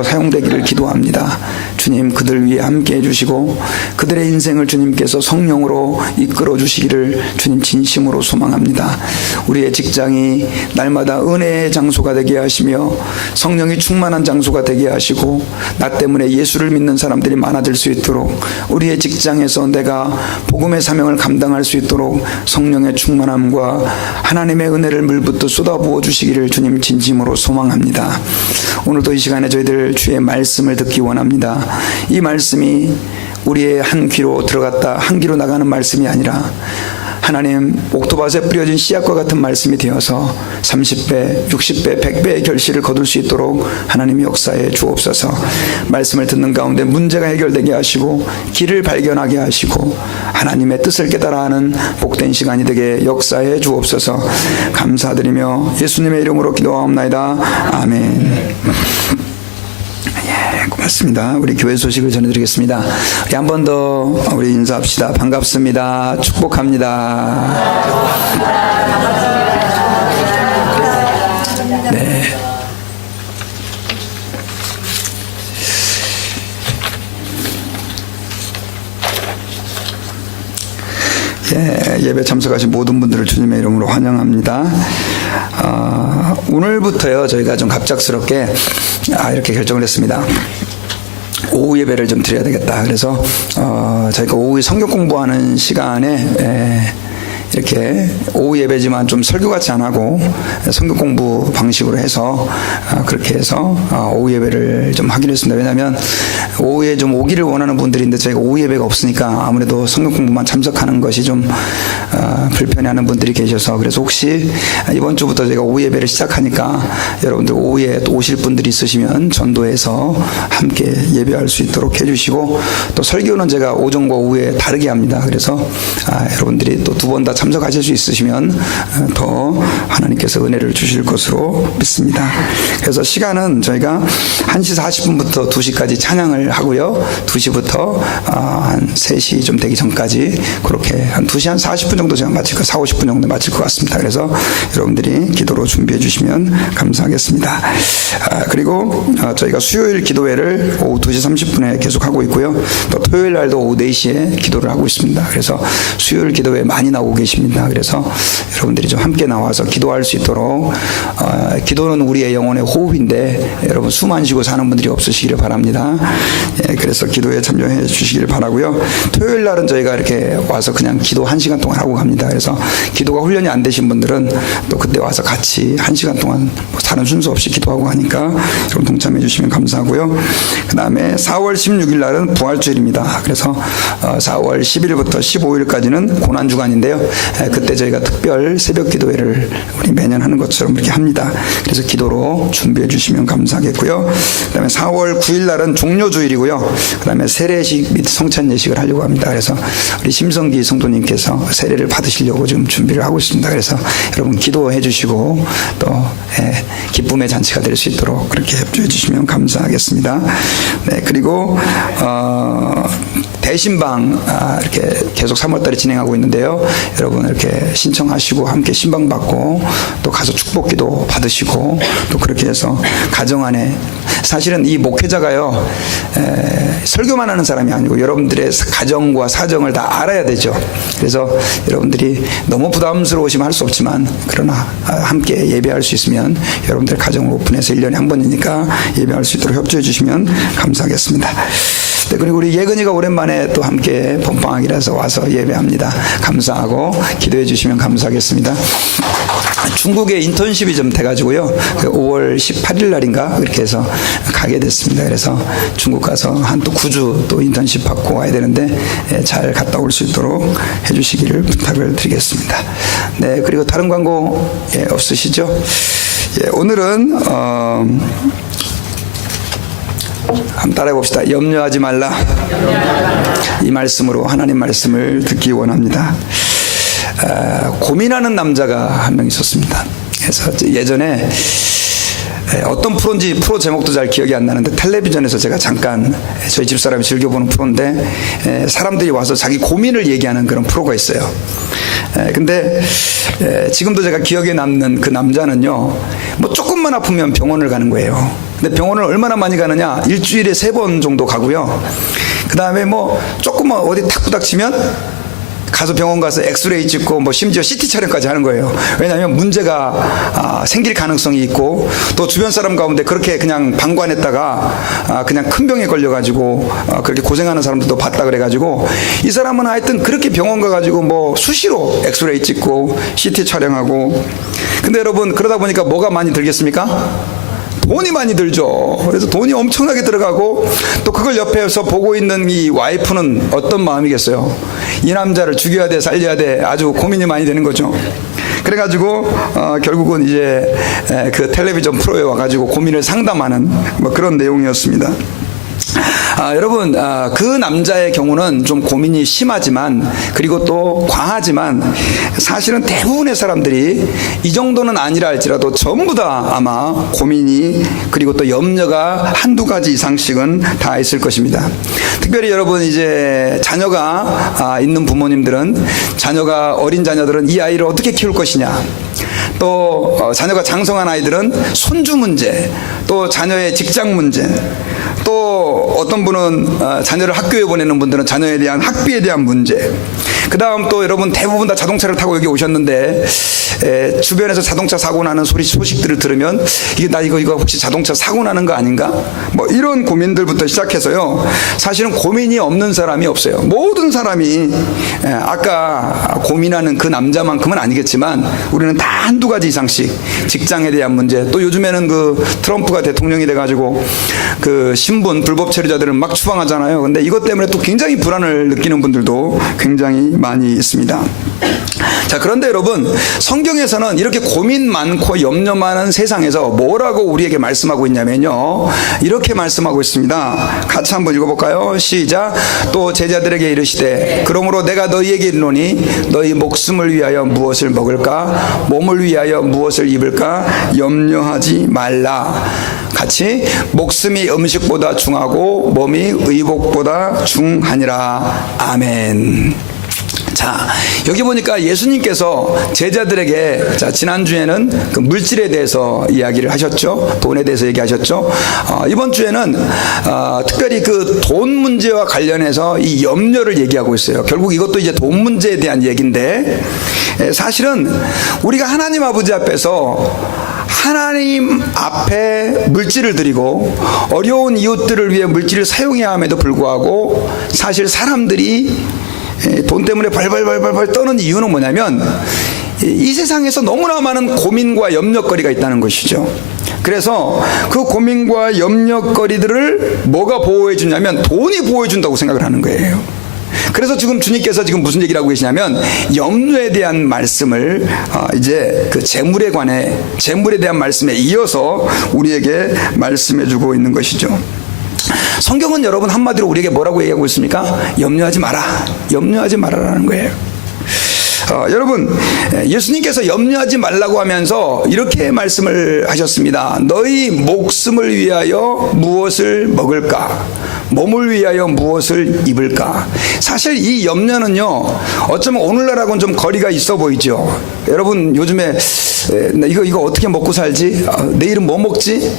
통로로 사용되기를 기도합니다. 주님, 그들 위해 함께 해주시고 그들의 인생을 주님께서 성령으로 이끌어 주시기를 주님 진심으로 소망합니다. 우리의 직장이 날마다 은혜의 장소가 되게 하시며 성령이 충만한 장소가 되게 하시고 나 때문에 예수를 믿는 사람들이 많아질 수 있도록 우리의 직장에서 내가 복음의 사명을 감당할 수 있도록 성령의 충만함과 하나님의 은혜를 물붓듯 쏟아부어 주시기를 주님 진심으로 소망합니다. 오늘도 이 시간에 저희들 주의 말씀을 듣기 원합니다. 이 말씀이 우리의 한 귀로 들어갔다 한 귀로 나가는 말씀이 아니라 하나님 옥토밭에 뿌려진 씨앗과 같은 말씀이 되어서 30배, 60배, 100배의 결실을 거둘 수 있도록 하나님이 역사해 주옵소서. 말씀을 듣는 가운데 문제가 해결되게 하시고 길을 발견하게 하시고 하나님의 뜻을 깨달아 하는 복된 시간이 되게 역사해 주옵소서. 감사드리며 예수님의 이름으로 기도하옵나이다. 아멘. 고맙습니다. 우리 교회 소식을 전해드리겠습니다. 우리 한 번 더 우리 인사합시다. 반갑습니다. 축복합니다. 네. 예배 참석하신 모든 분들을 주님의 이름으로 환영합니다. 오늘부터요 저희가 좀 갑작스럽게 이렇게 결정을 했습니다. 오후 예배를 좀 드려야 되겠다. 그래서 저희가 오후에 성경 공부하는 시간에 이렇게 오후 예배지만 좀 설교같이 안 하고 성경 공부 방식으로 해서 그렇게 해서 오후 예배를 좀 하기로 했습니다. 왜냐하면 오후에 좀 오기를 원하는 분들인데 저희가 오후 예배가 없으니까 아무래도 성경 공부만 참석하는 것이 좀 불편해하는 분들이 계셔서 그래서 혹시 이번 주부터 저희가 오후 예배를 시작하니까 여러분들 오후에 또 오실 분들이 있으시면 전도해서 함께 예배할 수 있도록 해주시고 또 설교는 제가 오전과 오후에 다르게 합니다. 그래서 여러분들이 또 두 번 다 참석하실 수 있으시면 더 하나님께서 은혜를 주실 것으로 믿습니다. 그래서 시간은 저희가 1시 40분부터 2시까지 찬양을 하고요. 2시부터 한 3시 좀 되기 전까지 그렇게 한 2시 한 40분 정도 제가 마칠 거 40, 50분 정도 마칠 것 같습니다. 그래서 여러분들이 기도로 준비해 주시면 감사하겠습니다. 그리고 저희가 수요일 기도회를 오후 2시 30분에 계속 하고 있고요. 또 토요일 날도 오후 4시에 기도를 하고 있습니다. 그래서 수요일 기도회 많이 나오고 계십니다. 그래서 여러분들이 좀 함께 나와서 기도할 수 있도록 기도는 우리의 영혼의 호흡인데 여러분 숨 안 쉬고 사는 분들이 없으시기를 바랍니다. 그래서 기도에 참여해 주시기를 바라고요. 토요일 날은 저희가 이렇게 와서 그냥 기도 1시간 동안 하고 갑니다. 그래서 기도가 훈련이 안 되신 분들은 또 그때 와서 같이 1시간 동안 다른 순서 없이 기도하고 하니까 여러분 동참해 주시면 감사하고요. 그 다음에 4월 16일 날은 부활주일입니다. 그래서 4월 10일부터 15일까지는 고난주간인데요. 그때 저희가 특별 새벽 기도회를 우리 매년 하는 것처럼 이렇게 합니다. 그래서 기도로 준비해 주시면 감사하겠고요. 그 다음에 4월 9일 날은 종료주일이고요. 그 다음에 세례식 및 성찬 예식을 하려고 합니다. 그래서 우리 심성기 성도님께서 세례를 받으시려고 지금 준비를 하고 있습니다. 그래서 여러분 기도해 주시고 또 기쁨의 잔치가 될 수 있도록 그렇게 협조해 주시면 감사하겠습니다. 네, 그리고 대신방 이렇게 계속 3월달에 진행하고 있는데요. 여러분 이렇게 신청하시고 함께 신방 받고 또 가서 축복기도 받으시고 또 그렇게 해서 가정 안에 사실은 이 목회자가요 설교만 하는 사람이 아니고 여러분들의 가정과 사정을 다 알아야 되죠. 그래서 여러분들이 너무 부담스러우시면 할 수 없지만 그러나 함께 예배할 수 있으면 여러분들 가정을 오픈해서 1년에 한 번이니까 예배할 수 있도록 협조해 주시면 감사하겠습니다. 네, 그리고 우리 예근이가 오랜만에 또 함께 본방학이라서 와서 예배합니다. 감사하고 기도해 주시면 감사하겠습니다. 중국에 인턴십이 좀 돼가지고요. 5월 18일 날인가 그렇게 해서 가게 됐습니다. 그래서 중국 가서 한 또 9주 또 인턴십 받고 와야 되는데 잘 갔다 올 수 있도록 해주시기를 부탁을 드리겠습니다. 네, 그리고 다른 광고 없으시죠? 오늘은 한번 따라해 봅시다. 염려하지 말라. 이 말씀으로 하나님 말씀을 듣기 원합니다. 고민하는 남자가 한 명 있었습니다. 그래서 예전에 어떤 프로인지 프로 제목도 잘 기억이 안 나는데 텔레비전에서 제가 잠깐 저희 집사람이 즐겨보는 프로인데 사람들이 와서 자기 고민을 얘기하는 그런 프로가 있어요. 근데 지금도 제가 기억에 남는 그 남자는요, 뭐 조금만 아프면 병원을 가는 거예요. 근데 병원을 얼마나 많이 가느냐, 일주일에 3번 정도 가고요. 그 다음에 뭐 조금만 어디 탁 부닥치면 가서 병원 가서 엑스레이 찍고 뭐 심지어 CT 촬영까지 하는 거예요. 왜냐하면 문제가 생길 가능성이 있고, 또 주변 사람 가운데 그렇게 그냥 방관했다가 그냥 큰 병에 걸려가지고 그렇게 고생하는 사람들도 봤다 그래가지고, 이 사람은 하여튼 그렇게 병원 가가지고 뭐 수시로 엑스레이 찍고 CT 촬영하고. 근데 여러분, 그러다 보니까 뭐가 많이 들겠습니까? 돈이 많이 들죠. 그래서 돈이 엄청나게 들어가고, 또 그걸 옆에서 보고 있는 이 와이프는 어떤 마음이겠어요? 이 남자를 죽여야 돼, 살려야 돼, 아주 고민이 많이 되는 거죠. 그래가지고 결국은 이제 그 텔레비전 프로에 와가지고 고민을 상담하는 뭐 그런 내용이었습니다. 여러분, 그 남자의 경우는 좀 고민이 심하지만, 그리고 또 과하지만, 사실은 대부분의 사람들이 이 정도는 아니라 할지라도 전부 다 아마 고민이, 그리고 또 염려가 한두 가지 이상씩은 다 있을 것입니다. 특별히 여러분, 이제 자녀가 있는 부모님들은, 어린 자녀들은 이 아이를 어떻게 키울 것이냐, 또 자녀가 장성한 아이들은 손주 문제, 또 자녀의 직장 문제, 또 어떤 분은 자녀를 학교에 보내는 분들은 자녀에 대한 학비에 대한 문제, 그 다음 또 여러분 대부분 다 자동차를 타고 여기 오셨는데 주변에서 자동차 사고 나는 소식들을 들으면 이거 혹시 자동차 사고 나는 거 아닌가? 뭐 이런 고민들부터 시작해서요, 사실은 고민이 없는 사람이 없어요. 모든 사람이 아까 고민하는 그 남자만큼은 아니겠지만, 우리는 다 한두 가지 이상씩 직장에 대한 문제, 또 요즘에는 그 트럼프가 대통령이 돼가지고 그 신분 불법 체류자들을 막 추방하잖아요. 근데 이것 때문에 또 굉장히 불안을 느끼는 분들도 굉장히 많이 있습니다. 자, 그런데 여러분, 성경에서는 이렇게 고민 많고 염려 많은 세상에서 뭐라고 우리에게 말씀하고 있냐면요, 이렇게 말씀하고 있습니다. 같이 한번 읽어볼까요? 시작. 또 제자들에게 이르시되, 그러므로 내가 너희에게 이르노니 너희 목숨을 위하여 무엇을 먹을까, 몸을 위하여 무엇을 입을까 염려하지 말라. 같이. 목숨이 음식보다 중하고 몸이 의복보다 중하니라. 아멘. 자, 여기 보니까 예수님께서 제자들에게, 자, 지난주에는 그 물질에 대해서 이야기를 하셨죠. 돈에 대해서 얘기하셨죠. 이번 주에는 특별히 그 돈 문제와 관련해서 이 염려를 얘기하고 있어요. 결국 이것도 이제 돈 문제에 대한 얘기인데, 사실은 우리가 하나님 아버지 앞에서 하나님 앞에 물질을 드리고 어려운 이웃들을 위해 물질을 사용해야 함에도 불구하고, 사실 사람들이 돈 때문에 발발발발 떠는 이유는 뭐냐면, 이 세상에서 너무나 많은 고민과 염려거리가 있다는 것이죠. 그래서 그 고민과 염려거리들을 뭐가 보호해 주냐면 돈이 보호해 준다고 생각을 하는 거예요. 그래서 지금 주님께서 지금 무슨 얘기를 하고 계시냐면, 염려에 대한 말씀을 이제 그 재물에 대한 말씀에 이어서 우리에게 말씀해 주고 있는 것이죠. 성경은 여러분 한마디로 우리에게 뭐라고 얘기하고 있습니까? 염려하지 마라. 염려하지 마라라는 거예요. 여러분, 예수님께서 염려하지 말라고 하면서 이렇게 말씀을 하셨습니다. 너희 목숨을 위하여 무엇을 먹을까? 몸을 위하여 무엇을 입을까? 사실 이 염려는요, 어쩌면 오늘날하고는 좀 거리가 있어 보이죠. 여러분, 요즘에 이거 어떻게 먹고 살지? 내일은 뭐 먹지?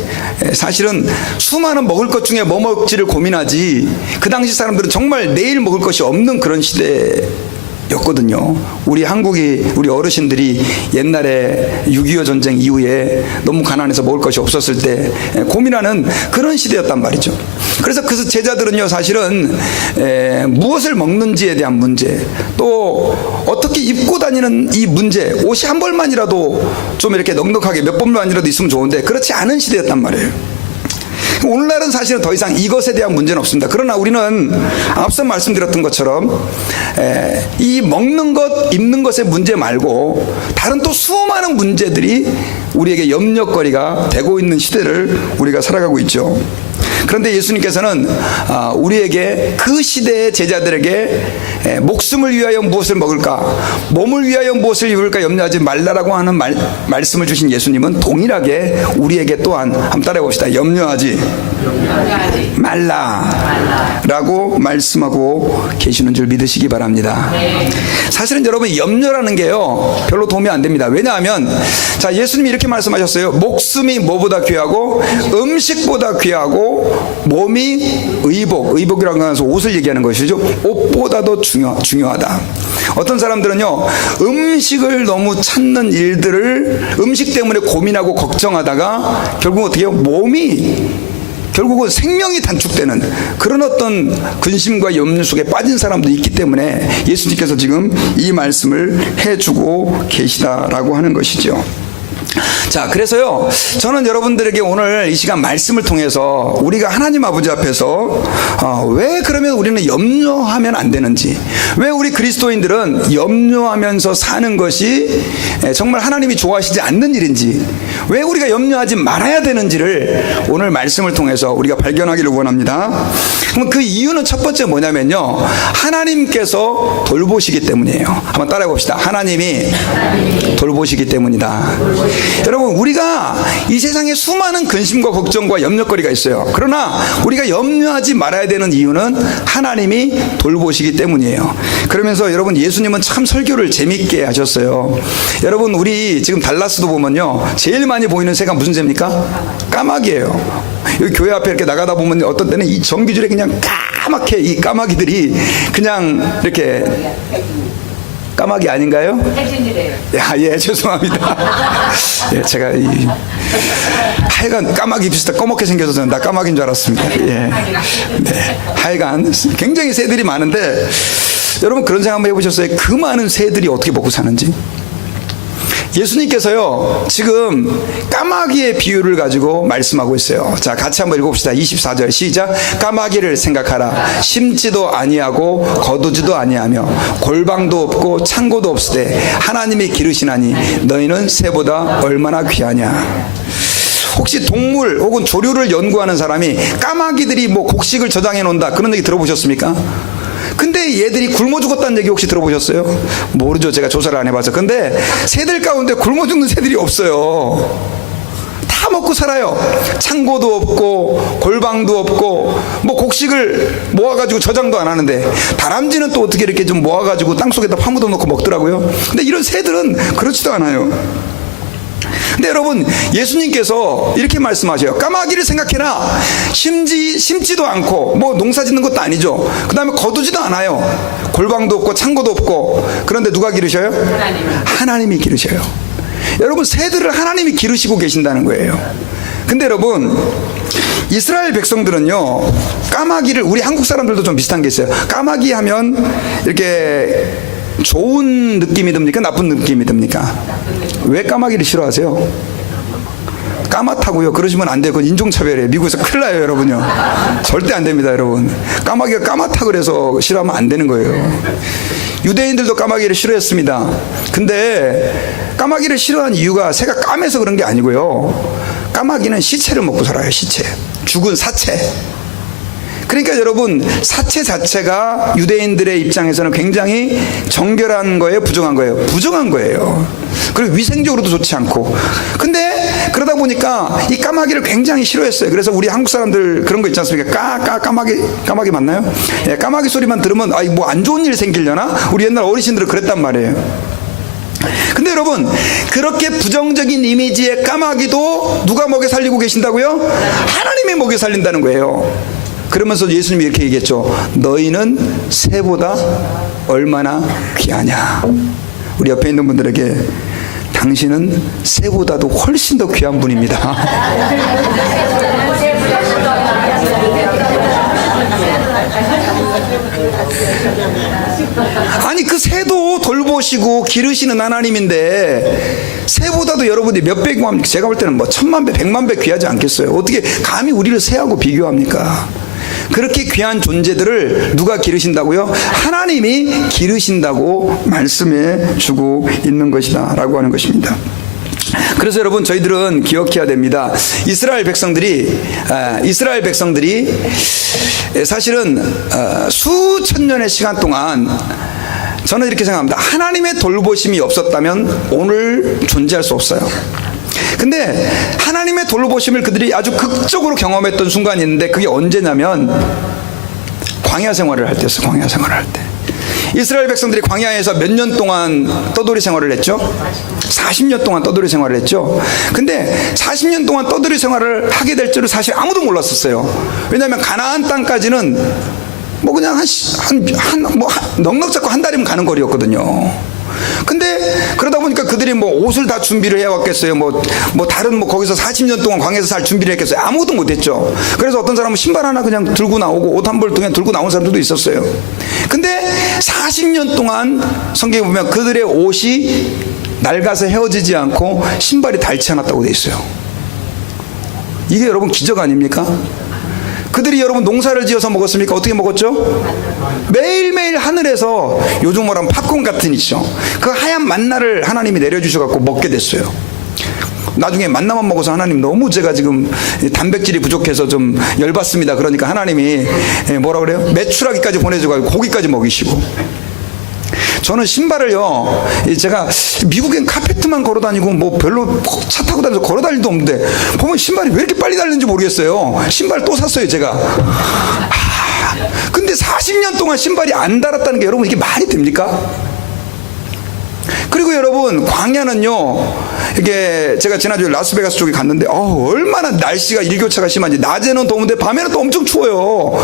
사실은 수많은 먹을 것 중에 뭐 먹지를 고민하지, 그 당시 사람들은 정말 내일 먹을 것이 없는 그런 시대였거든요. 우리 어르신들이 옛날에 6.25 전쟁 이후에 너무 가난해서 먹을 것이 없었을 때 고민하는 그런 시대였단 말이죠. 그래서 그 제자들은요, 사실은 무엇을 먹는지에 대한 문제, 또 어떻게 입고 다니는 이 문제, 옷이 한 벌만이라도 좀 이렇게 넉넉하게 몇 벌만이라도 있으면 좋은데 그렇지 않은 시대였단 말이에요. 오늘날은 사실은 더 이상 이것에 대한 문제는 없습니다. 그러나 우리는 앞서 말씀드렸던 것처럼 이 먹는 것, 입는 것의 문제 말고 다른 또 수많은 문제들이 우리에게 염려거리가 되고 있는 시대를 우리가 살아가고 있죠. 그런데 예수님께서는 우리에게 그 시대의 제자들에게 목숨을 위하여 무엇을 먹을까, 몸을 위하여 무엇을 입을까 염려하지 말라라고 하는 말씀을 주신 예수님은 동일하게 우리에게 또한 한번 따라해 봅시다. 염려하지 말라라고 말씀하고 계시는 줄 믿으시기 바랍니다. 사실은 여러분 염려라는 게요 별로 도움이 안 됩니다. 왜냐하면 자, 예수님이 이렇게 말씀하셨어요. 목숨이 뭐보다 귀하고 음식보다 귀하고 몸이 의복이라고 하면서 옷을 얘기하는 것이죠. 옷보다도 중요하다. 어떤 사람들은요 음식을 너무 찾는 일들을 음식 때문에 고민하고 걱정하다가 결국 어떻게 해요? 결국은 생명이 단축되는 그런 어떤 근심과 염려 속에 빠진 사람도 있기 때문에 예수님께서 지금 이 말씀을 해주고 계시다라고 하는 것이죠. 자, 그래서요 저는 여러분들에게 오늘 이 시간 말씀을 통해서 우리가 하나님 아버지 앞에서 왜 그러면 우리는 염려하면 안 되는지, 왜 우리 그리스도인들은 염려하면서 사는 것이 정말 하나님이 좋아하시지 않는 일인지, 왜 우리가 염려하지 말아야 되는지를 오늘 말씀을 통해서 우리가 발견하기를 원합니다. 그럼 그 이유는 첫 번째 뭐냐면요 하나님께서 돌보시기 때문이에요. 한번 따라해 봅시다. 하나님이 돌보시기 때문이다. 여러분 우리가 이 세상에 수많은 근심과 걱정과 염려거리가 있어요. 그러나 우리가 염려하지 말아야 되는 이유는 하나님이 돌보시기 때문이에요. 그러면서 여러분 예수님은 참 설교를 재밌게 하셨어요. 여러분 우리 지금 달라스도 보면요 제일 많이 보이는 새가 무슨 새입니까? 까마귀예요. 여기 교회 앞에 이렇게 나가다 보면 어떤 때는 이 전기줄에 그냥 까맣게 이 까마귀들이 그냥 이렇게, 까마귀 아닌가요? 택신이래요. 예, 죄송합니다. 예, 제가 하여간 까마귀 비슷한 꺼멓게 생겨서 저는 나 까마귀인 줄 알았습니다. 예. 네. 하여간 굉장히 새들이 많은데 여러분 그런 생각 한번 해보셨어요? 그 많은 새들이 어떻게 먹고 사는지? 예수님께서요 지금 까마귀의 비유를 가지고 말씀하고 있어요. 자, 같이 한번 읽어봅시다. 24절 시작. 까마귀를 생각하라. 심지도 아니하고 거두지도 아니하며 골방도 없고 창고도 없으되 하나님이 기르시나니 너희는 새보다 얼마나 귀하냐. 혹시 동물 혹은 조류를 연구하는 사람이 까마귀들이 뭐 곡식을 저장해 놓는다 그런 얘기 들어보셨습니까? 근데 얘들이 굶어 죽었다는 얘기 혹시 들어보셨어요? 모르죠. 제가 조사를 안 해봐서. 근데 새들 가운데 굶어 죽는 새들이 없어요. 다 먹고 살아요. 창고도 없고 골방도 없고 뭐 곡식을 모아가지고 저장도 안 하는데 다람쥐는 또 어떻게 이렇게 좀 모아가지고 땅속에다 파묻어 놓고 먹더라고요. 근데 이런 새들은 그렇지도 않아요. 근데 여러분 예수님께서 이렇게 말씀하셔요. 까마귀를 생각해라. 심지도 않고 뭐 농사 짓는 것도 아니죠. 그 다음에 거두지도 않아요. 골방도 없고 창고도 없고. 그런데 누가 기르셔요? 하나님이 기르셔요. 여러분 새들을 하나님이 기르시고 계신다는 거예요. 근데 여러분 이스라엘 백성들은요 까마귀를, 우리 한국 사람들도 좀 비슷한 게 있어요. 까마귀 하면 이렇게 좋은 느낌이 듭니까? 나쁜 느낌이 듭니까? 왜 까마귀를 싫어하세요? 까맣다고요? 그러시면 안 돼요. 그건 인종차별이에요. 미국에서 큰일 나요, 여러분요. 절대 안 됩니다, 여러분. 까마귀가 까맣다 그래서 싫어하면 안 되는 거예요. 유대인들도 까마귀를 싫어했습니다. 근데 까마귀를 싫어한 이유가 새가 까매서 그런 게 아니고요. 까마귀는 시체를 먹고 살아요, 시체. 죽은 사체. 그러니까 여러분 사체 자체가 유대인들의 입장에서는 굉장히 정결한 거예요, 부정한 거예요? 부정한 거예요. 그리고 위생적으로도 좋지 않고. 근데 그러다 보니까 이 까마귀를 굉장히 싫어했어요. 그래서 우리 한국 사람들 그런 거 있지 않습니까? 까마귀 맞나요? 예, 까마귀 소리만 들으면 아, 뭐 안 좋은 일 생기려나? 우리 옛날 어르신들은 그랬단 말이에요. 근데 여러분 그렇게 부정적인 이미지의 까마귀도 누가 먹여 살리고 계신다고요? 하나님이 먹여 살린다는 거예요. 그러면서 예수님이 이렇게 얘기했죠. 너희는 새보다 얼마나 귀하냐. 우리 옆에 있는 분들에게 당신은 새보다도 훨씬 더 귀한 분입니다. 아니 그 새도 돌보시고 기르시는 하나님인데 새보다도 여러분들이 몇 배 귀합니까? 제가 볼 때는 뭐 1000만 배, 100만 배 귀하지 않겠어요? 어떻게 감히 우리를 새하고 비교합니까? 그렇게 귀한 존재들을 누가 기르신다고요? 하나님이 기르신다고 말씀해 주고 있는 것이다 라고 하는 것입니다. 그래서 여러분 저희들은 기억해야 됩니다. 이스라엘 백성들이 사실은 수천 년의 시간 동안 저는 이렇게 생각합니다. 하나님의 돌보심이 없었다면 오늘 존재할 수 없어요. 근데 하나님의 돌보심을 그들이 아주 극적으로 경험했던 순간이 있는데 그게 언제냐면 광야 생활을 할 때였어요. 광야 생활을 할 때. 이스라엘 백성들이 광야에서 몇 년 동안 떠돌이 생활을 했죠? 40년 동안 떠돌이 생활을 했죠. 근데 40년 동안 떠돌이 생활을 하게 될 줄을 사실 아무도 몰랐었어요. 왜냐하면 가나안 땅까지는 뭐 그냥 넉넉 잡고 한 달이면 가는 거리였거든요. 근데 그러다 보니까 그들이 뭐 옷을 다 준비를 해왔겠어요. 뭐 다른 거기서 40년 동안 광야에서 살 준비를 했겠어요. 아무것도 못했죠. 그래서 어떤 사람은 신발 하나 그냥 들고 나오고 옷 한 벌 그냥 들고 나온 사람들도 있었어요. 근데 40년 동안 성경에 보면 그들의 옷이 낡아서 헤어지지 않고 신발이 닳지 않았다고 돼 있어요. 이게 여러분 기적 아닙니까? 그들이 여러분 농사를 지어서 먹었습니까? 어떻게 먹었죠? 매일매일 하늘에서 요즘 말하면 팝콘 같은 있죠. 그 하얀 만나를 하나님이 내려주셔갖고 먹게 됐어요. 나중에 만나만 먹어서 하나님 너무 제가 지금 단백질이 부족해서 좀 열받습니다. 그러니까 하나님이 뭐라 그래요? 메추라기까지 보내줘가지고 고기까지 먹이시고. 저는 신발을요, 제가 미국엔 카페트만 걸어다니고 뭐 별로 차 타고 다녀서 걸어다닐 일도 없는데 보면 신발이 왜 이렇게 빨리 달리는지 모르겠어요. 신발 또 샀어요 제가. 근데 40년 동안 신발이 안 달았다는 게 여러분 이게 말이 됩니까? 그리고 여러분 광야는요, 이게 제가 지난주에 라스베가스 쪽에 갔는데 얼마나 날씨가 일교차가 심한지 낮에는 더운데 밤에는 또 엄청 추워요.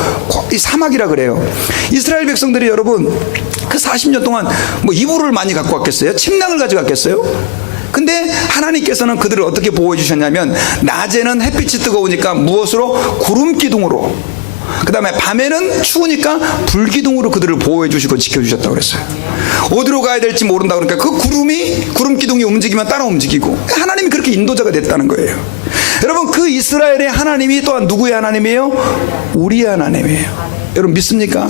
이 사막이라 그래요. 이스라엘 백성들이 여러분 그 40년 동안 뭐 이불을 많이 갖고 왔겠어요? 침낭을 가져갔겠어요? 근데 하나님께서는 그들을 어떻게 보호해 주셨냐면 낮에는 햇빛이 뜨거우니까 무엇으로? 구름 기둥으로, 그 다음에 밤에는 추우니까 불기둥으로 그들을 보호해 주시고 지켜주셨다고 그랬어요. 어디로 가야 될지 모른다 그러니까 그 구름 기둥이 움직이면 따라 움직이고, 하나님이 그렇게 인도자가 됐다는 거예요. 여러분 그 이스라엘의 하나님이 또한 누구의 하나님이에요? 우리의 하나님이에요. 여러분 믿습니까?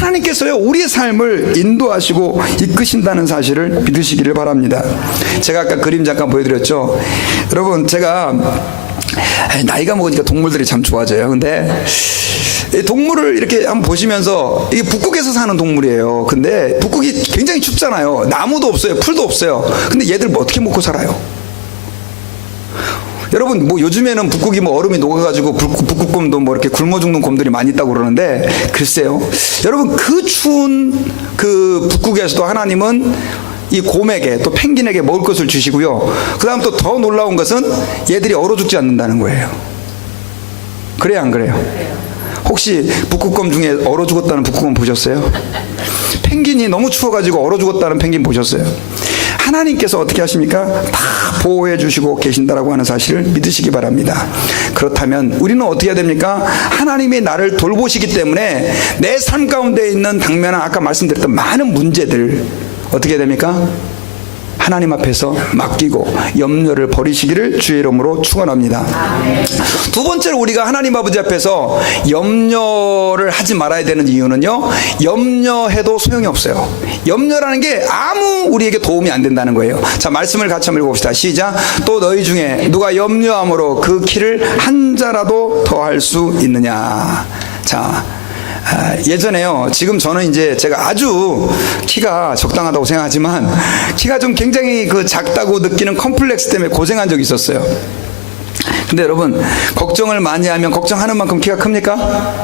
하나님께서요 우리의 삶을 인도하시고 이끄신다는 사실을 믿으시기를 바랍니다. 제가 아까 그림 잠깐 보여드렸죠. 여러분 제가 나이가 먹으니까 동물들이 참 좋아져요. 근데 동물을 이렇게 한번 보시면서, 이게 북극에서 사는 동물이에요. 근데 북극이 굉장히 춥잖아요. 나무도 없어요, 풀도 없어요. 근데 얘들 뭐 어떻게 먹고 살아요? 여러분 뭐 요즘에는 북극이 뭐 얼음이 녹아가지고 북극곰도 뭐 이렇게 굶어 죽는 곰들이 많이 있다고 그러는데, 글쎄요 여러분 그 추운 그 북극에서도 하나님은 이 곰에게 또 펭귄에게 먹을 것을 주시고요. 그 다음 또 더 놀라운 것은 얘들이 얼어 죽지 않는다는 거예요. 그래요 안 그래요? 혹시 북극곰 중에 얼어 죽었다는 북극곰 보셨어요? 펭귄이 너무 추워가지고 얼어 죽었다는 펭귄 보셨어요? 하나님께서 어떻게 하십니까? 다 보호해 주시고 계신다라고 하는 사실을 믿으시기 바랍니다. 그렇다면 우리는 어떻게 해야 됩니까? 하나님이 나를 돌보시기 때문에 내 삶 가운데 있는 당면한 아까 말씀드렸던 많은 문제들 어떻게 해야 됩니까? 하나님 앞에서 맡기고 염려를 버리시기를 주의 이름으로 축원합니다. 두 번째로 우리가 하나님 아버지 앞에서 염려를 하지 말아야 되는 이유는요, 염려해도 소용이 없어요. 염려라는 게 아무 우리에게 도움이 안 된다는 거예요. 자, 말씀을 같이 한번 읽어봅시다. 시작. 또 너희 중에 누가 염려함으로 그 키를 한 자라도 더할 수 있느냐. 자, 예전에요, 지금 저는 이제 제가 아주 키가 적당하다고 생각하지만 키가 좀 굉장히 그 작다고 느끼는 컴플렉스 때문에 고생한 적이 있었어요. 근데 여러분 걱정을 많이 하면 걱정하는 만큼 키가 큽니까?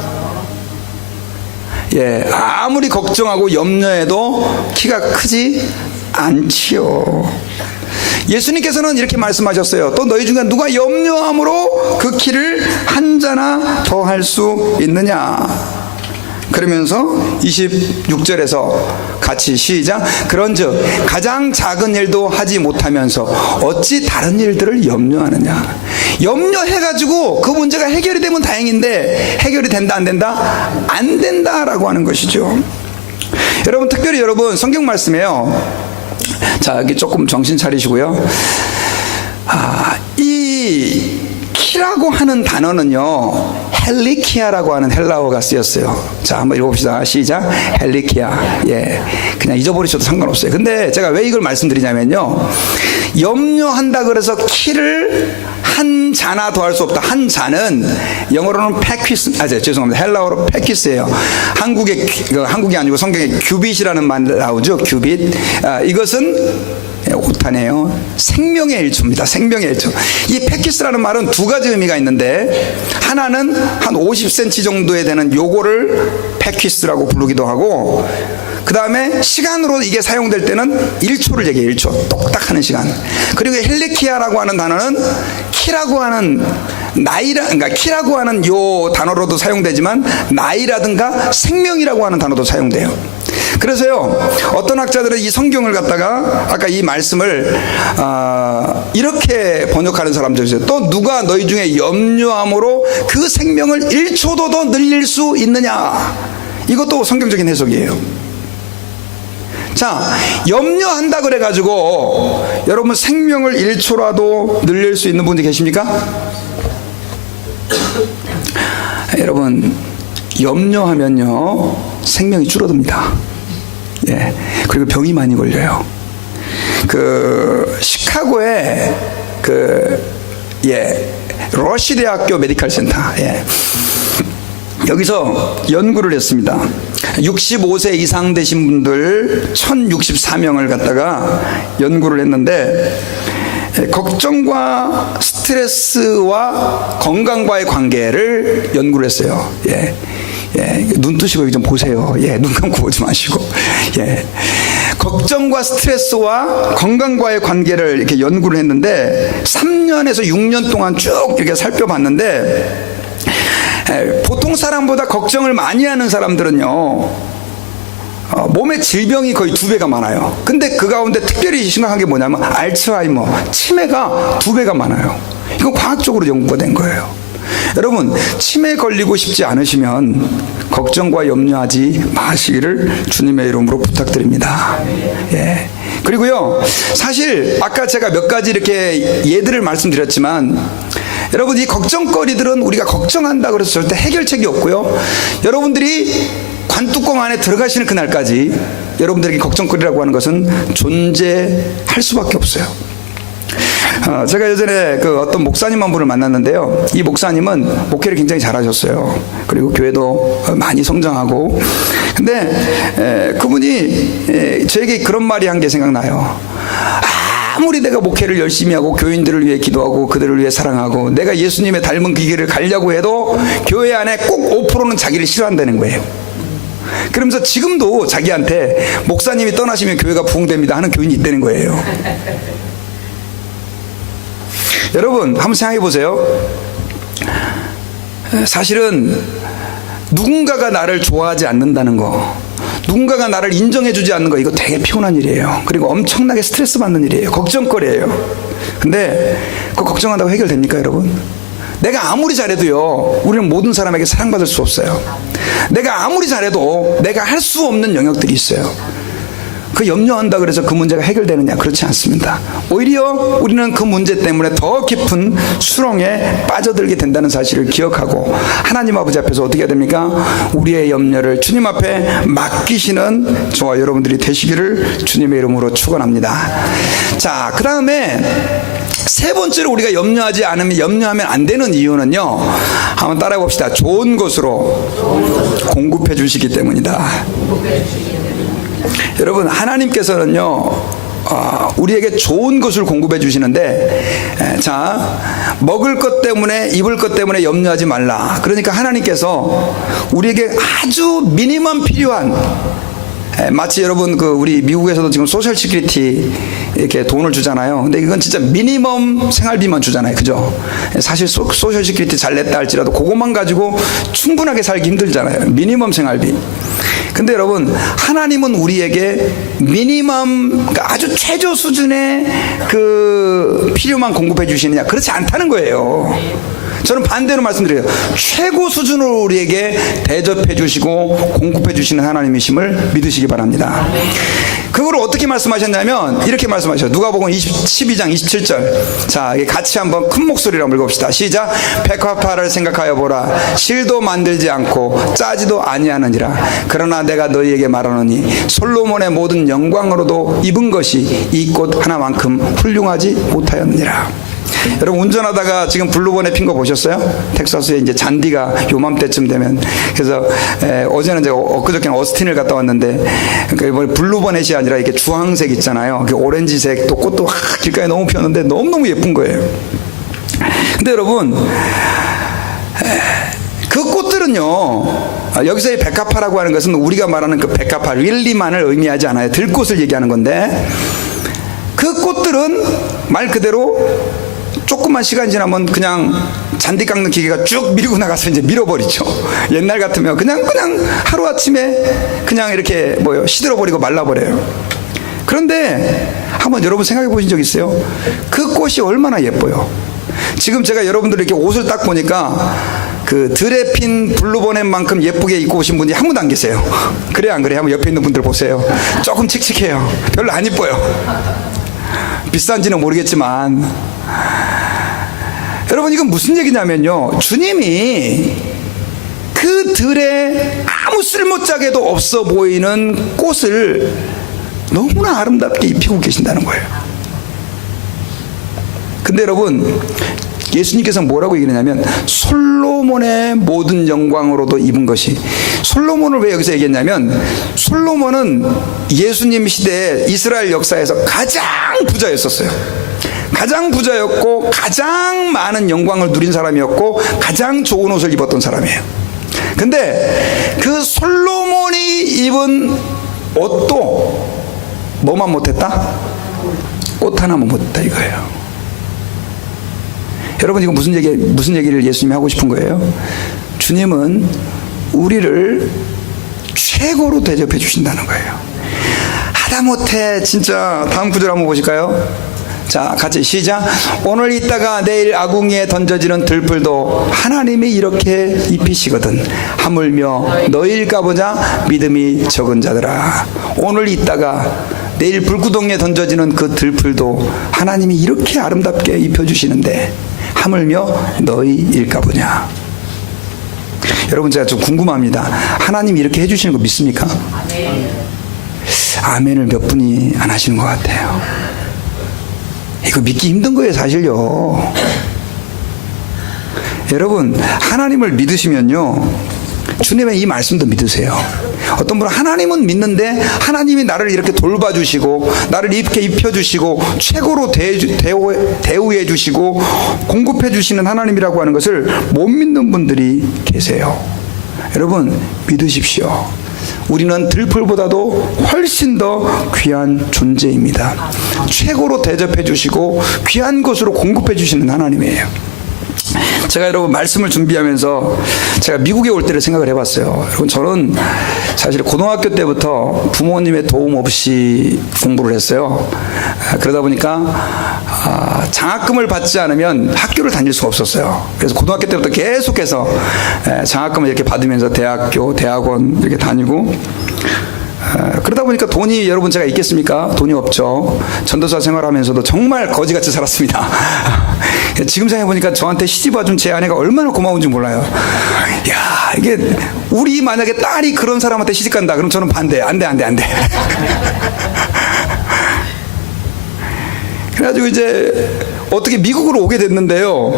예, 아무리 걱정하고 염려해도 키가 크지 않지요. 예수님께서는 이렇게 말씀하셨어요. 또 너희 중에 누가 염려함으로 그 키를 한 자나 더 할 수 있느냐. 그러면서 26절에서 같이 시작. 그런즉 가장 작은 일도 하지 못하면서 어찌 다른 일들을 염려하느냐. 염려해가지고 그 문제가 해결이 되면 다행인데 해결이 된다 안 된다? 안 된다라고 하는 것이죠. 여러분 특별히 여러분 성경 말씀에요, 자 여기 조금 정신 차리시고요. 이 키라고 하는 단어는요 헬리키아라고 하는 헬라어가 쓰였어요. 자, 한번 읽어봅시다. 시작. 헬리키아. 예, 그냥 잊어버리셔도 상관없어요. 근데 제가 왜 이걸 말씀드리냐면요, 염려한다 그래서 키를 한 자나 더할 수 없다. 한 자는 영어로는 패퀴스, 죄송합니다. 헬라어로 패퀴스예요. 한국이 아니고 성경에 규빗이라는 말 나오죠. 규빗. 이것은 오탄이에요. 생명의 일초입니다. 생명의 일초. 이 패키스라는 말은 두 가지 의미가 있는데, 하나는 한 50cm 정도에 되는 요거를 패키스라고 부르기도 하고, 그 다음에 시간으로 이게 사용될 때는 1초를 얘기해요. 1초. 똑딱하는 시간. 그리고 헬리키아라고 하는 단어는 키라고 하는 그러니까 키라고 하는 요 단어로도 사용되지만, 나이라든가 생명이라고 하는 단어도 사용돼요. 그래서요, 어떤 학자들은 이 성경을 갖다가 아까 이 말씀을 이렇게 번역하는 사람들이 있어요. 또 누가 너희 중에 염려함으로 그 생명을 1초도 더 늘릴 수 있느냐. 이것도 성경적인 해석이에요. 자, 염려한다 그래가지고 여러분 생명을 1초라도 늘릴 수 있는 분이 계십니까? 여러분, 염려하면요 생명이 줄어듭니다. 예, 그리고 병이 많이 걸려요. 시카고에 러시 대학교 메디컬 센터, 여기서 연구를 했습니다. 65세 이상 되신 분들 1064명을 갖다가 연구를 했는데, 걱정과 스트레스와 건강과의 관계를 연구를 했어요. 눈 뜨시고 여기 좀 보세요. 눈 감고 보지 마시고. 걱정과 스트레스와 건강과의 관계를 이렇게 연구를 했는데, 3년에서 6년 동안 쭉 이렇게 살펴봤는데, 보통 사람보다 걱정을 많이 하는 사람들은요, 몸의 질병이 거의 2배가 많아요. 근데 그 가운데 특별히 심각한 게 뭐냐면 알츠하이머, 치매가 2배가 많아요. 이건 과학적으로 연구가 된 거예요. 여러분, 치매 걸리고 싶지 않으시면 걱정과 염려하지 마시기를 주님의 이름으로 부탁드립니다. 그리고요, 사실 아까 제가 몇 가지 이렇게 예들을 말씀드렸지만, 여러분, 이 걱정거리들은 우리가 걱정한다 그래서 절대 해결책이 없고요, 여러분들이 관뚜껑 안에 들어가시는 그날까지 여러분들에게 걱정거리라고 하는 것은 존재할 수밖에 없어요. 제가 예전에 어떤 목사님 한 분을 만났는데요, 이 목사님은 목회를 굉장히 잘하셨어요. 그리고 교회도 많이 성장하고, 근데 그분이 저에게 그런 말이 한 게 생각나요. 아무리 내가 목회를 열심히 하고 교인들을 위해 기도하고 그들을 위해 사랑하고 내가 예수님의 닮은 그 길을 가려고 해도 교회 안에 꼭 5%는 자기를 싫어한다는 거예요. 그러면서 지금도 자기한테 목사님이 떠나시면 교회가 부흥됩니다 하는 교인이 있다는 거예요. 여러분, 한번 생각해 보세요. 사실은 누군가가 나를 좋아하지 않는다는 거, 누군가가 나를 인정해 주지 않는 거, 이거 되게 피곤한 일이에요. 그리고 엄청나게 스트레스 받는 일이에요. 걱정거리예요. 근데 그거 걱정한다고 해결됩니까, 여러분? 내가 아무리 잘해도요, 우리는 모든 사람에게 사랑받을 수 없어요. 내가 아무리 잘해도 내가 할 수 없는 영역들이 있어요. 그 염려한다 그래서 그 문제가 해결되느냐? 그렇지 않습니다. 오히려 우리는 그 문제 때문에 더 깊은 수렁에 빠져들게 된다는 사실을 기억하고, 하나님 아버지 앞에서 어떻게 해야 됩니까? 우리의 염려를 주님 앞에 맡기시는 저와 여러분들이 되시기를 주님의 이름으로 축원합니다. 자, 그 다음에 세 번째로 우리가 염려하면 안 되는 이유는요, 한번 따라해 봅시다. 좋은 것으로 공급해 주시기 때문이다. 여러분, 하나님께서는요, 우리에게 좋은 것을 공급해 주시는데, 자, 먹을 것 때문에, 입을 것 때문에 염려하지 말라. 그러니까 하나님께서 우리에게 아주 미니멈 필요한, 마치 여러분 우리 미국에서도 지금 소셜 시큐리티 이렇게 돈을 주잖아요. 근데 이건 진짜 미니멈 생활비만 주잖아요. 그죠? 사실 소셜 시큐리티 잘 냈다 할지라도 그것만 가지고 충분하게 살기 힘들잖아요. 미니멈 생활비. 근데 여러분, 하나님은 우리에게 미니멈, 그러니까 아주 최저 수준의 그 필요만 공급해 주시느냐? 그렇지 않다는 거예요. 저는 반대로 말씀드려요. 최고 수준으로 우리에게 대접해 주시고 공급해 주시는 하나님이심을 믿으시기 바랍니다. 그걸 어떻게 말씀하셨냐면 이렇게 말씀하셔요. 누가복음 12장 27절. 자, 같이 한번 큰 목소리로 한번 읽읍시다. 시작. 백화파를 생각하여 보라. 실도 만들지 않고 짜지도 아니하느니라. 그러나 내가 너희에게 말하노니 솔로몬의 모든 영광으로도 입은 것이 이 꽃 하나만큼 훌륭하지 못하였느니라. 여러분 운전하다가 지금 블루본에 핀 거 보셨어요? 텍사스에 이제 잔디가 요맘때쯤 되면. 그래서 어제는 제가 엊그저께는 어스틴을 갔다 왔는데 그러니까 블루보넷이 아니라 이렇게 주황색 있잖아요. 오렌지색 또 꽃도 길가에 너무 피었는데 너무너무 예쁜 거예요. 근데 여러분 그 꽃들은요, 여기서의 백합화라고 하는 것은 우리가 말하는 그 백합화 릴리만을 의미하지 않아요. 들꽃을 얘기하는 건데 그 꽃들은 말 그대로 조금만 시간이 지나면 그냥 잔디 깎는 기계가 쭉 밀고 나가서 이제 밀어버리죠. 옛날 같으면 그냥 하루아침에 그냥 이렇게 시들어버리고 말라버려요. 그런데 한번 여러분 생각해 보신 적 있어요? 그 꽃이 얼마나 예뻐요. 지금 제가 여러분들 이렇게 옷을 딱 보니까 그 들에 핀 블루보넷만큼 예쁘게 입고 오신 분이 한 분도 안 계세요. 그래 안 그래? 한번 옆에 있는 분들 보세요. 조금 칙칙해요. 별로 안 이뻐요. 비싼지는 모르겠지만 여러분 이건 무슨 얘기냐면요, 주님이 그 들에 아무 쓸모짝에도 없어 보이는 꽃을 너무나 아름답게 입히고 계신다는 거예요. 근데 여러분 예수님께서 뭐라고 얘기하냐면 솔로몬의 모든 영광으로도 입은 것이, 솔로몬을 왜 여기서 얘기했냐면 솔로몬은 예수님 시대에 이스라엘 역사에서 가장 부자였었어요. 가장 부자였고 가장 많은 영광을 누린 사람이었고 가장 좋은 옷을 입었던 사람이에요. 근데 그 솔로몬이 입은 옷도 뭐만 못했다? 꽃 하나만 못했다 이거예요. 여러분 이거 무슨 얘기를 예수님이 하고 싶은 거예요? 주님은 우리를 최고로 대접해 주신다는 거예요. 하다못해 진짜 다음 구절 한번 보실까요? 자, 같이 시작. 오늘 있다가 내일 아궁이에 던져지는 들풀도 하나님이 이렇게 입히시거든. 하물며 너희일까 보자 믿음이 적은 자들아. 오늘 있다가 내일 불구덩이에 던져지는 그 들풀도 하나님이 이렇게 아름답게 입혀주시는데 하물며 너희일까 보냐. 여러분 제가 좀 궁금합니다. 하나님이 이렇게 해주시는 거 믿습니까? 아멘을 몇 분이 안 하시는 것 같아요. 이거 믿기 힘든 거예요 사실요. 여러분 하나님을 믿으시면요 주님의 이 말씀도 믿으세요. 어떤 분은 하나님은 믿는데 하나님이 나를 이렇게 돌봐주시고 나를 이렇게 입혀주시고 최고로 대우해 주시고 공급해 주시는 하나님이라고 하는 것을 못 믿는 분들이 계세요. 여러분 믿으십시오. 우리는 들풀보다도 훨씬 더 귀한 존재입니다. 최고로 대접해 주시고 귀한 것으로 공급해 주시는 하나님이에요. 제가 여러분 말씀을 준비하면서 제가 미국에 올 때를 생각을 해봤어요. 여러분 저는 사실 고등학교 때부터 부모님의 도움 없이 공부를 했어요. 그러다 보니까 장학금을 받지 않으면 학교를 다닐 수가 없었어요. 그래서 고등학교 때부터 계속해서 장학금을 이렇게 받으면서 대학교, 대학원 이렇게 다니고 그러다 보니까 돈이 여러분 제가 있겠습니까? 돈이 없죠. 전도사 생활하면서도 정말 거지같이 살았습니다. 지금 생각해보니까 저한테 시집와준 제 아내가 얼마나 고마운지 몰라요. 야, 이게 우리 만약에 딸이 그런 사람한테 시집간다 그럼 저는 반대. 안 돼. 그래가지고 이제 어떻게 미국으로 오게 됐는데요,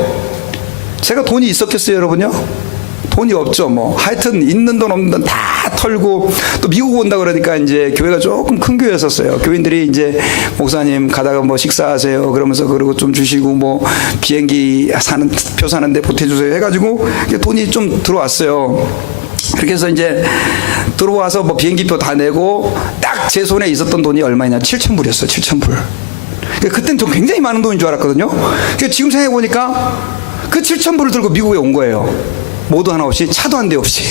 제가 돈이 있었겠어요 여러분요? 돈이 없죠. 뭐 하여튼 있는 돈 없는 돈 다 털고 또 미국 온다 그러니까 이제 교회가 조금 큰 교회였었어요. 교인들이 이제 목사님 가다가 뭐 식사하세요 그러면서 그러고 좀 주시고 뭐 비행기 표 사는데 보태주세요 해가지고 돈이 좀 들어왔어요. 그렇게 해서 이제 들어와서 뭐 비행기표 다 내고 딱 제 손에 있었던 돈이 얼마냐? 7,000불이었어요. 7,000불. 그때는 좀 굉장히 많은 돈인 줄 알았거든요. 지금 생각해보니까 그 7,000불을 들고 미국에 온 거예요. 모두 하나 없이 차도 한 대 없이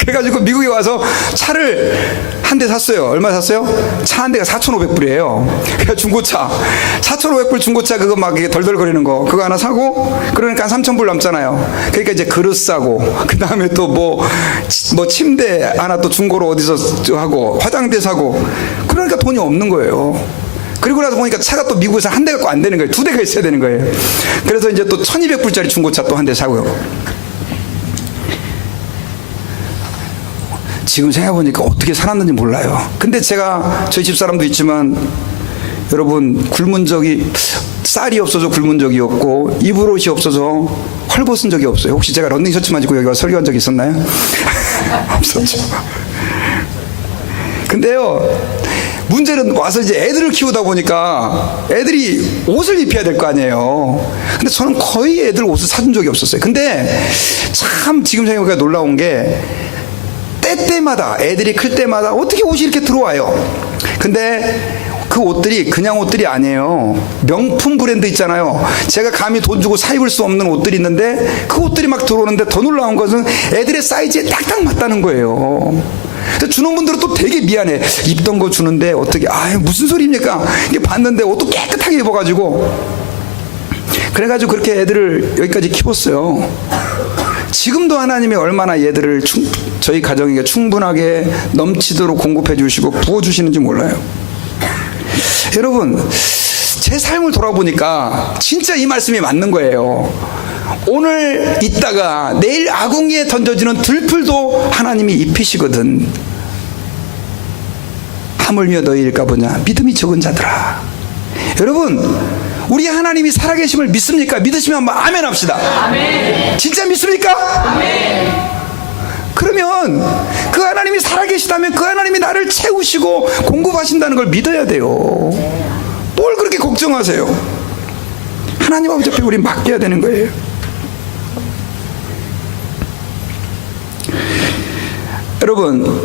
그래가지고 미국에 와서 차를 한 대 샀어요. 얼마 샀어요? 차 한 대가 4,500불이에요. 그러니까 중고차 4,500불 중고차 그거 막 이게 덜덜거리는 거 그거 하나 사고 그러니까 3,000불 남잖아요. 그러니까 이제 그릇 사고 그 다음에 또 뭐 침대 하나 또 중고로 어디서 하고 화장대 사고 그러니까 돈이 없는 거예요. 그리고 나서 보니까 차가 또 미국에서 한 대 갖고 안 되는 거예요. 두 대가 있어야 되는 거예요. 그래서 이제 또 1,200불짜리 중고차 또 한 대 사고요. 지금 생각해보니까 어떻게 살았는지 몰라요. 근데 제가 저희 집사람도 있지만 여러분 굶은 적이 쌀이 없어서 굶은 적이 없고 입을 옷이 없어서 헐벗은 적이 없어요. 혹시 제가 런닝 셔츠만 입고 여기 와서 설교한 적이 있었나요? 없었죠. 근데요 문제는 와서 이제 애들을 키우다 보니까 애들이 옷을 입혀야 될 거 아니에요. 근데 저는 거의 애들 옷을 사준 적이 없었어요. 근데 참 지금 생각해보니까 놀라운 게 때마다 애들이 클 때마다 어떻게 옷이 이렇게 들어와요. 근데 그 옷들이 그냥 옷들이 아니에요. 명품 브랜드 있잖아요. 제가 감히 돈 주고 사 입을 수 없는 옷들이 있는데 그 옷들이 막 들어오는데 더 놀라운 것은 애들의 사이즈에 딱딱 맞다는 거예요. 주는 분들은 또 되게 미안해. 입던 거 주는데 어떻게 무슨 소리입니까? 이게 봤는데 옷도 깨끗하게 입어가지고 그래가지고 그렇게 애들을 여기까지 키웠어요. 지금도 하나님이 얼마나 얘들을 저희 가정에게 충분하게 넘치도록 공급해 주시고 부어주시는지 몰라요. 여러분 제 삶을 돌아보니까 진짜 이 말씀이 맞는 거예요. 오늘 있다가 내일 아궁이에 던져지는 들풀도 하나님이 입히시거든. 하물며 너희일까 보냐 믿음이 적은 자들아. 여러분 우리 하나님이 살아계심을 믿습니까? 믿으시면 한번 아멘 합시다. 아멘. 진짜 믿습니까? 아멘. 그러면 그 하나님이 살아계시다면 그 하나님이 나를 채우시고 공급하신다는 걸 믿어야 돼요. 뭘 그렇게 걱정하세요? 하나님 아버지 앞에 우리 맡겨야 되는 거예요. 여러분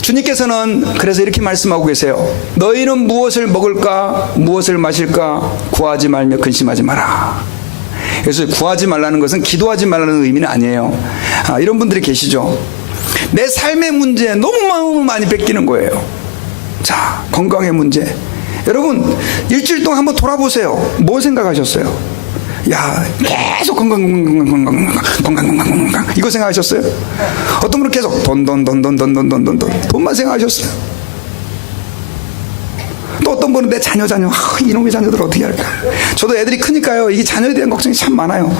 주님께서는 그래서 이렇게 말씀하고 계세요. 너희는 무엇을 먹을까 무엇을 마실까 구하지 말며 근심하지 마라. 그래서 구하지 말라는 것은 기도하지 말라는 의미는 아니에요. 이런 분들이 계시죠. 내 삶의 문제 너무 많이 뺏기는 거예요. 자, 건강의 문제. 여러분 일주일 동안 한번 돌아보세요. 뭐 생각하셨어요? 야, 계속 건강 이거 생각하셨어요? 어떤 분은 계속 돈만 생각하셨어요. 또 어떤 분은 내 자녀 이놈의 자녀들 어떻게 할까? 저도 애들이 크니까요 이게 자녀에 대한 걱정이 참 많아요.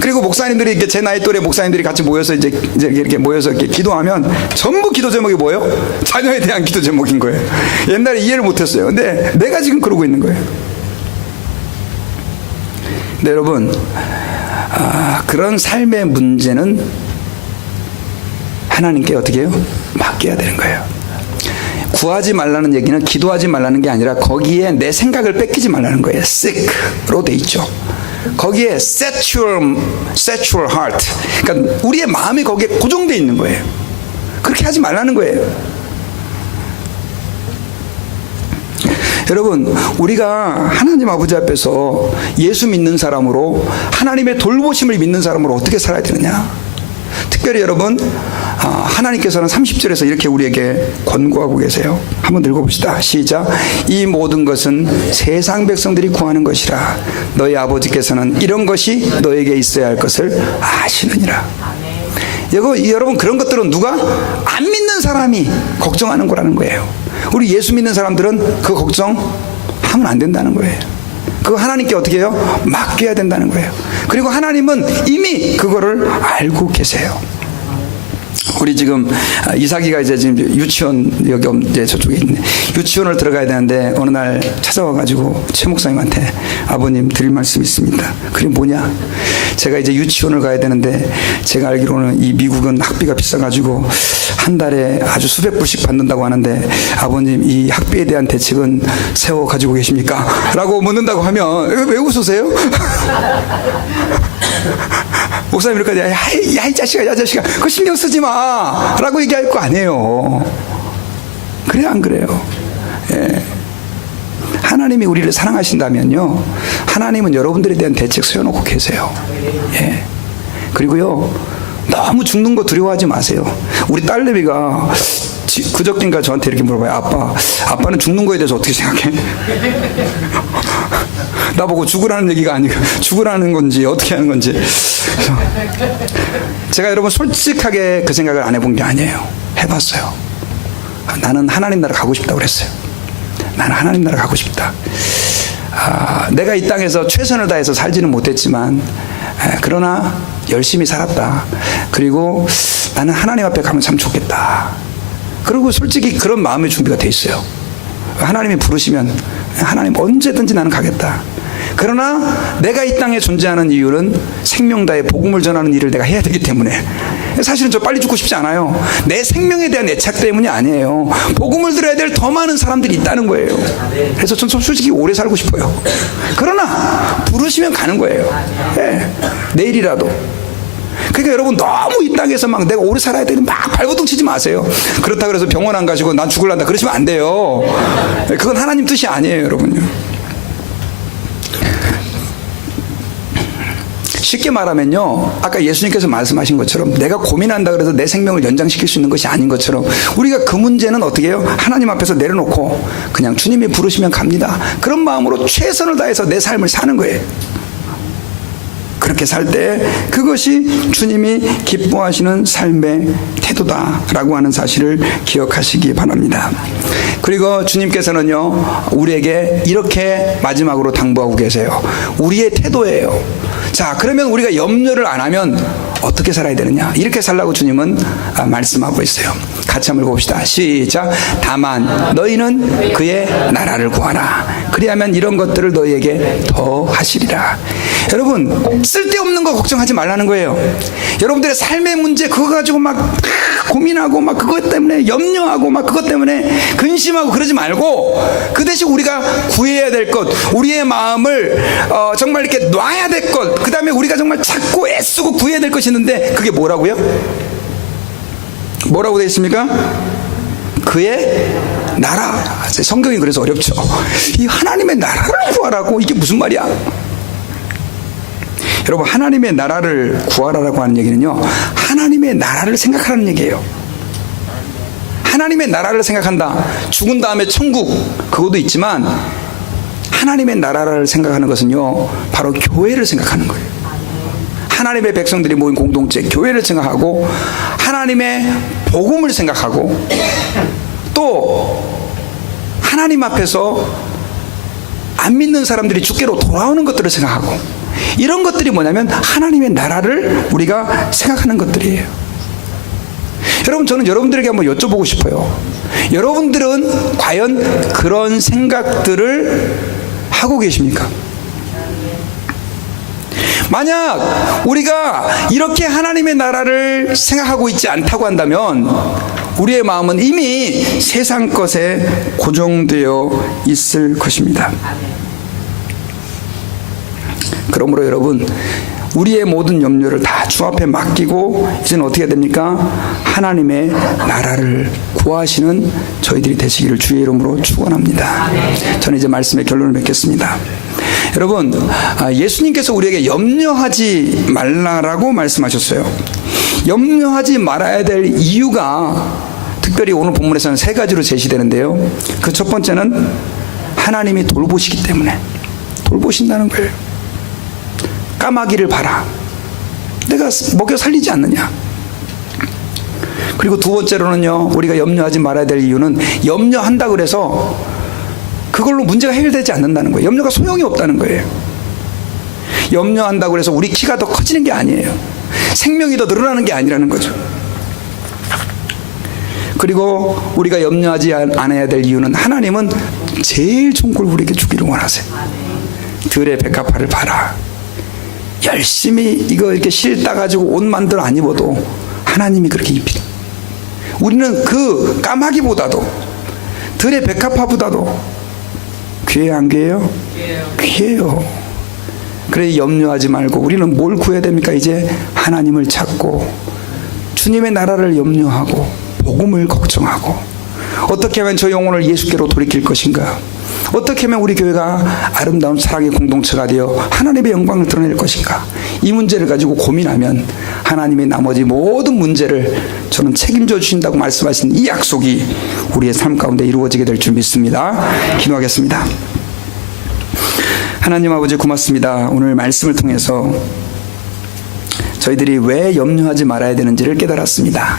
그리고 목사님들이 이렇게 제 나이 또래 목사님들이 같이 모여서 이제 이렇게 모여서 이렇게 기도하면 전부 기도 제목이 뭐예요? 자녀에 대한 기도 제목인 거예요. 옛날에 이해를 못했어요. 근데 내가 지금 그러고 있는 거예요. 네, 여러분 그런 삶의 문제는 하나님께 어떻게 해요? 맡겨야 되는 거예요. 구하지 말라는 얘기는 기도하지 말라는 게 아니라 거기에 내 생각을 뺏기지 말라는 거예요. seek로 돼 있죠. 거기에 set your heart, 그러니까 우리의 마음이 거기에 고정되어 있는 거예요. 그렇게 하지 말라는 거예요. 여러분 우리가 하나님 아버지 앞에서 예수 믿는 사람으로 하나님의 돌보심을 믿는 사람으로 어떻게 살아야 되느냐. 특별히 여러분 하나님께서는 30절에서 이렇게 우리에게 권고하고 계세요. 한번 읽어봅시다. 시작. 이 모든 것은 세상 백성들이 구하는 것이라 너희 아버지께서는 이런 것이 너에게 있어야 할 것을 아시느니라. 여러분 그런 것들은 누가 안 믿는 사람이 걱정하는 거라는 거예요. 우리 예수 믿는 사람들은 그 걱정하면 안 된다는 거예요. 그거 하나님께 어떻게 해요? 맡겨야 된다는 거예요. 그리고 하나님은 이미 그거를 알고 계세요. 우리 지금 이삭이가 이제 지금 유치원 여기 이제 저쪽에 있네. 유치원을 들어가야 되는데 어느 날 찾아와가지고 최 목사님한테 아버님 드릴 말씀이 있습니다. 그게 뭐냐? 제가 이제 유치원을 가야 되는데 제가 알기로는 이 미국은 학비가 비싸가지고 한 달에 아주 수백 불씩 받는다고 하는데 아버님 이 학비에 대한 대책은 세워 가지고 계십니까? 라고 묻는다고 하면 왜 웃으세요? 목사님 이렇게 야 이 자식아 그거 신경 쓰지 마 라고 얘기할 거 아니에요. 그래 안 그래요? 예. 하나님이 우리를 사랑하신다면요 하나님은 여러분들에 대한 대책 세워놓고 계세요. 예. 그리고요, 너무 죽는 거 두려워하지 마세요. 우리 딸내미가 그저께인가 저한테 이렇게 물어봐요. 아빠는 죽는 거에 대해서 어떻게 생각해? 나보고 죽으라는 얘기가 아니고 죽으라는 건지 어떻게 하는 건지. 그래서 제가 여러분 솔직하게 그 생각을 안 해본 게 아니에요. 해봤어요. 나는 하나님 나라 가고 싶다고 그랬어요. 나는 하나님 나라 가고 싶다. 내가 이 땅에서 최선을 다해서 살지는 못했지만 그러나 열심히 살았다. 그리고 나는 하나님 앞에 가면 참 좋겠다. 그리고 솔직히 그런 마음의 준비가 돼 있어요. 하나님이 부르시면 하나님 언제든지 나는 가겠다. 그러나 내가 이 땅에 존재하는 이유는 생명 다해 복음을 전하는 일을 내가 해야 되기 때문에. 사실은 저 빨리 죽고 싶지 않아요. 내 생명에 대한 애착 때문이 아니에요. 복음을 들어야 될 더 많은 사람들이 있다는 거예요. 그래서 전 솔직히 오래 살고 싶어요. 그러나 부르시면 가는 거예요. 네, 내일이라도. 그러니까 여러분 너무 이 땅에서 막 내가 오래 살아야 되는 막 발버둥 치지 마세요. 그렇다 그래서 병원 안 가시고 난 죽을란다 그러시면 안 돼요. 그건 하나님 뜻이 아니에요, 여러분요. 쉽게 말하면요, 아까 예수님께서 말씀하신 것처럼 내가 고민한다 그래서 내 생명을 연장시킬 수 있는 것이 아닌 것처럼 우리가 그 문제는 어떻게 해요? 하나님 앞에서 내려놓고 그냥 주님이 부르시면 갑니다. 그런 마음으로 최선을 다해서 내 삶을 사는 거예요. 그렇게 살 때 그것이 주님이 기뻐하시는 삶의 태도다라고 하는 사실을 기억하시기 바랍니다. 그리고 주님께서는요, 우리에게 이렇게 마지막으로 당부하고 계세요. 우리의 태도예요. 자, 그러면 우리가 염려를 안 하면 어떻게 살아야 되느냐? 이렇게 살라고 주님은 말씀하고 있어요. 같이 한번 읽어봅시다. 시작. 다만 너희는 그의 나라를 구하라. 그리하면 이런 것들을 너희에게 더 하시리라. 여러분, 쓸데없는 거 걱정하지 말라는 거예요. 여러분들의 삶의 문제 그거 가지고 막 고민하고 막 그것 때문에 염려하고 막 그것 때문에 근심하고 그러지 말고 그 대신 우리가 구해야 될 것, 우리의 마음을 정말 이렇게 놔야 될 것, 그 다음에 우리가 정말 찾고 애쓰고 구해야 될 것이 있는데 그게 뭐라고요? 뭐라고 되어 있습니까? 그의 나라. 성경이 그래서 어렵죠. 이 하나님의 나라를 구하라고, 이게 무슨 말이야? 여러분, 하나님의 나라를 구하라라고 하는 얘기는요, 하나님의 나라를 생각하라는 얘기예요. 하나님의 나라를 생각한다. 죽은 다음에 천국, 그것도 있지만 하나님의 나라를 생각하는 것은요, 바로 교회를 생각하는 거예요. 하나님의 백성들이 모인 공동체, 교회를 생각하고 하나님의 복음을 생각하고 또 하나님 앞에서 안 믿는 사람들이 주께로 돌아오는 것들을 생각하고, 이런 것들이 뭐냐면 하나님의 나라를 우리가 생각하는 것들이에요. 여러분, 저는 여러분들에게 한번 여쭤보고 싶어요. 여러분들은 과연 그런 생각들을 하고 계십니까? 만약 우리가 이렇게 하나님의 나라를 생각하고 있지 않다고 한다면 우리의 마음은 이미 세상 것에 고정되어 있을 것입니다. 그러므로 여러분, 우리의 모든 염려를 다 주 앞에 맡기고 이제는 어떻게 됩니까? 하나님의 나라를 구하시는 저희들이 되시기를 주의 이름으로 축원합니다. 저는 이제 말씀의 결론을 맺겠습니다. 여러분, 예수님께서 우리에게 염려하지 말라라고 말씀하셨어요. 염려하지 말아야 될 이유가 특별히 오늘 본문에서는 세 가지로 제시되는데요. 그 첫 번째는 하나님이 돌보시기 때문에, 돌보신다는 거예요. 까마귀를 봐라. 내가 먹여 살리지 않느냐. 그리고 두 번째로는요, 우리가 염려하지 말아야 될 이유는 염려한다 그래서 그걸로 문제가 해결되지 않는다는 거예요. 염려가 소용이 없다는 거예요. 염려한다고 해서 우리 키가 더 커지는 게 아니에요. 생명이 더 늘어나는 게 아니라는 거죠. 그리고 우리가 염려하지 않아야 될 이유는 하나님은 제일 좋은 걸 우리에게 주기를 원하세요. 들의 백합화를 봐라. 열심히 이거 이렇게 실 따가지고 옷 만들어 안 입어도 하나님이 그렇게 입히다. 우리는 그 까마귀보다도 들의 백합화보다도 귀해요, 안 귀해요? 귀해요. 그래, 염려하지 말고 우리는 뭘 구해야 됩니까? 이제 하나님을 찾고 주님의 나라를 염려하고 복음을 걱정하고 어떻게 하면 저 영혼을 예수께로 돌이킬 것인가? 어떻게 하면 우리 교회가 아름다운 사랑의 공동체가 되어 하나님의 영광을 드러낼 것인가? 이 문제를 가지고 고민하면 하나님의 나머지 모든 문제를 저는 책임져 주신다고 말씀하신 이 약속이 우리의 삶 가운데 이루어지게 될 줄 믿습니다. 기도하겠습니다. 하나님 아버지 고맙습니다. 오늘 말씀을 통해서 저희들이 왜 염려하지 말아야 되는지를 깨달았습니다.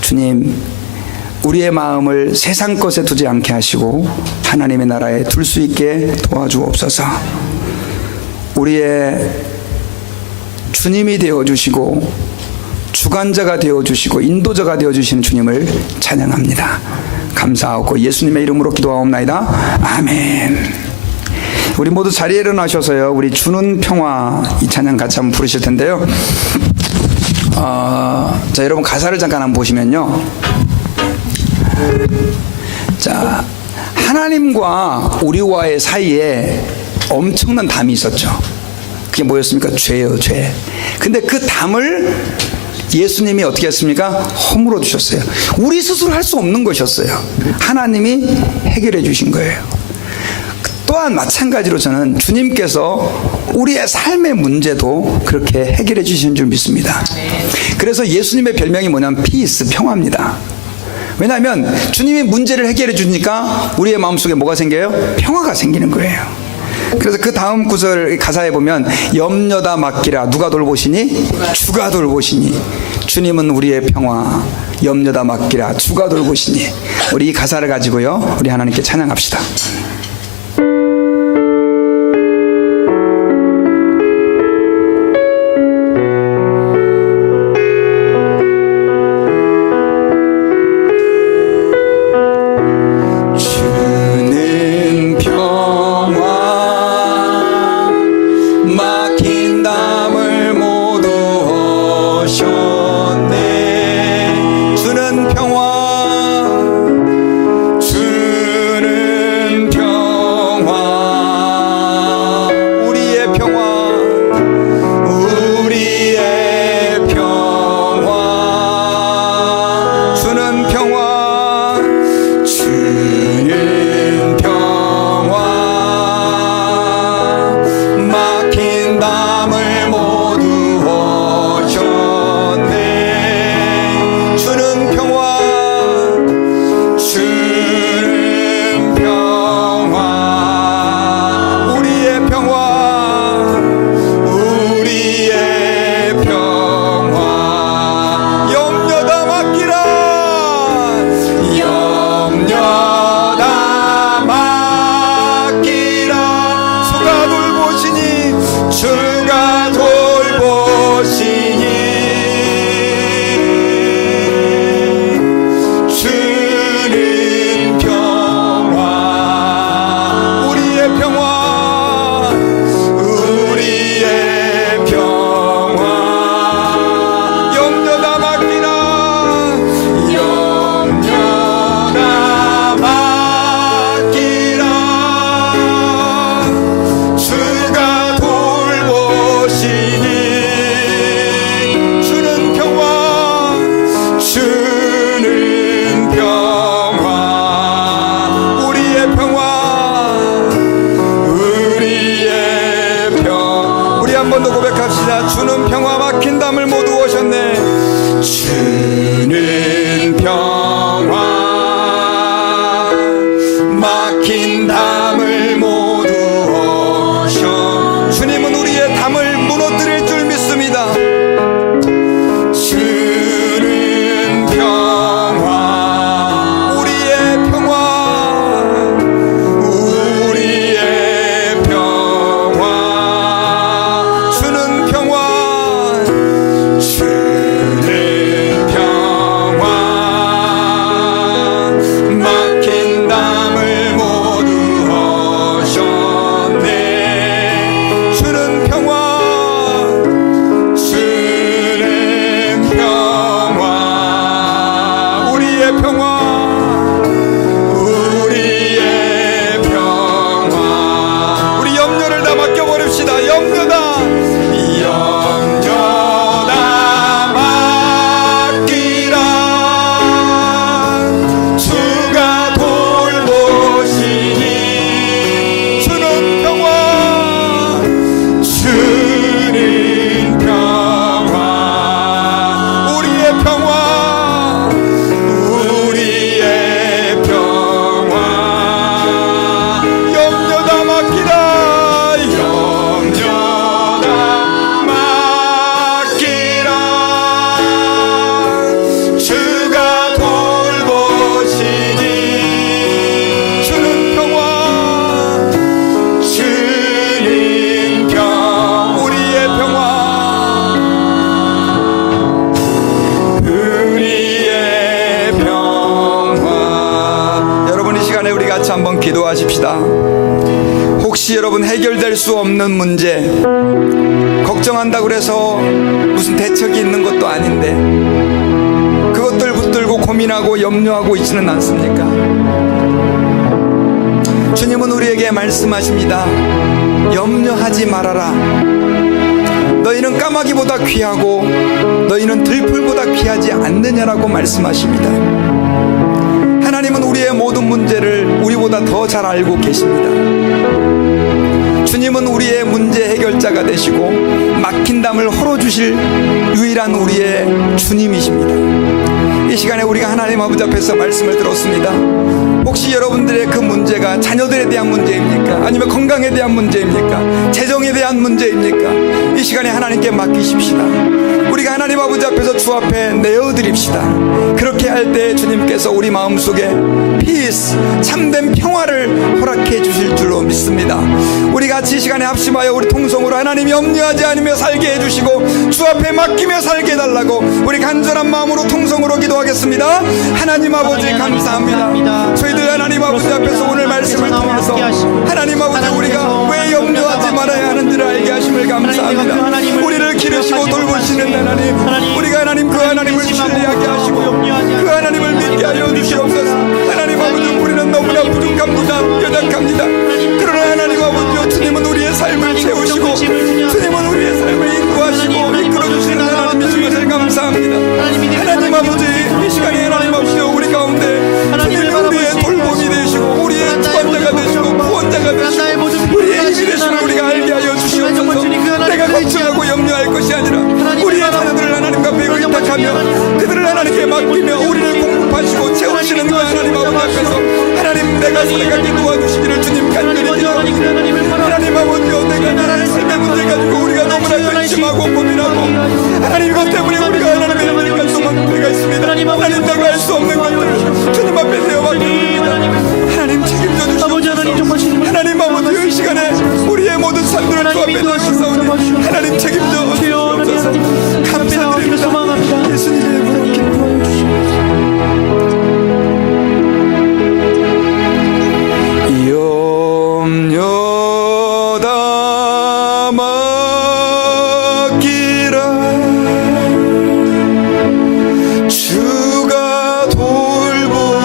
주님, 우리의 마음을 세상 것에 두지 않게 하시고 하나님의 나라에 둘 수 있게 도와주옵소서. 우리의 주님이 되어주시고 주관자가 되어주시고 인도자가 되어주시는 주님을 찬양합니다. 감사하고 예수님의 이름으로 기도하옵나이다. 아멘. 우리 모두 자리에 일어나셔서요, 우리 주는 평화 이 찬양 같이 한번 부르실 텐데요. 자, 여러분 가사를 잠깐 한번 보시면요, 자, 하나님과 우리와의 사이에 엄청난 담이 있었죠. 그게 뭐였습니까? 죄예요, 죄. 근데 그 담을 예수님이 어떻게 했습니까? 허물어 주셨어요. 우리 스스로 할 수 없는 것이었어요. 하나님이 해결해 주신 거예요. 또한 마찬가지로 저는 주님께서 우리의 삶의 문제도 그렇게 해결해 주시는 줄 믿습니다. 그래서 예수님의 별명이 뭐냐면 피스, 평화입니다. 왜냐하면 주님이 문제를 해결해 주니까 우리의 마음속에 뭐가 생겨요? 평화가 생기는 거예요. 그래서 그 다음 구절 가사에 보면 염려다 맡기라. 누가 돌보시니? 주가 돌보시니. 주님은 우리의 평화. 염려다 맡기라. 주가 돌보시니. 우리 이 가사를 가지고요, 우리 하나님께 찬양합시다. 기도하십시다. 혹시 여러분 해결될 수 없는 문제, 걱정한다고 해서 무슨 대책이 있는 것도 아닌데 그것들 붙들고 고민하고 염려하고 있지는 않습니까? 주님은 우리에게 말씀하십니다. 염려하지 말아라. 너희는 까마귀보다 귀하고 너희는 들풀보다 귀하지 않느냐라고 말씀하십니다. 하나님은 우리의 모든 문제를 우리보다 더 잘 알고 계십니다. 주님은 우리의 문제 해결자가 되시고 막힌 담을 헐어주실 유일한 우리의 주님이십니다. 이 시간에 우리가 하나님 아버지 앞에서 말씀을 들었습니다. 혹시 여러분들의 그 문제가 자녀들에 대한 문제입니까? 아니면 건강에 대한 문제입니까? 재정에 대한 문제입니까? 이 시간에 하나님께 맡기십시다. 우리가 하나님 아버지 앞에서 주 앞에 내어드립시다. 그렇게 할 때 주님께서 우리 마음속에 피스, 참된 평화를 허락해 주실 줄로 믿습니다. 우리 같이 이 시간에 합심하여 우리 통성으로 하나님 염려하지 않으며 살게 해주시고 주 앞에 맡기며 살게 해달라고 우리 간절한 마음으로 통성으로 기도하겠습니다. 하나님 아버지 감사합니다. 저희들 하나님 아버지 앞에서 오늘 말씀을 통해서 하나님 아버지 우리가 왜 염려하지 말아야 하는지를 알게 하심을 감사합니다. 우리를 기르시고 돌보시는 하나님, 우리가 하나님 그 하나님을 신뢰하게 하시고 그 하나님을 믿게 하여 주시옵소서. 하나님 아버지 우리는 너무나 부족합니다. 연약합니다. 그러나 하나님 아버지 주님은 우리의 삶을 채우시고 주님은 우리의 삶을 인도하시고 이끌어주시는 하나님이신 것을 감사합니다. 하나님 아버지 이 시간에 하나님 아버지 우리 가운데 주님이 우리의 돌봄이 되시고 우리의 주관자가 되시고 구원자가 되시고 우리의 힘이 되시는 우리가 알게 하여 주시옵소서. 내가 걱정하고 염려할 것이 아니라 우리의 자녀들을 하나님 앞에 의탁하며 그들을 하나님께 맡기며 우리를 공급하시고 채우시는 그 하나님 아버지 앞에서 하나님 내가 살아가게 도와주시기를 주님 간절히 기도합니다. 하나님 아버지여 내가 나라의 삶의 문제 가지고 우리가 너무나 근심하고 고민하고 하나님 이것 때문에 우리가 하나님의 은혜가 도망갈 때가 있습니다. 하나님 내가 할 수 없는 것들을 주님 앞에 내어맡깁니다. 하나님 책임져 주시옵소서. 하나님 아버지 이 시간에 우리의 모든 삶들을 주 앞에 내어주사오니 하나님 책임져 주시옵소서. 감사드립니다. 예수님의 이름으로 기도하여 주시옵소서. 염려다 맡기라. 주가 돌보시니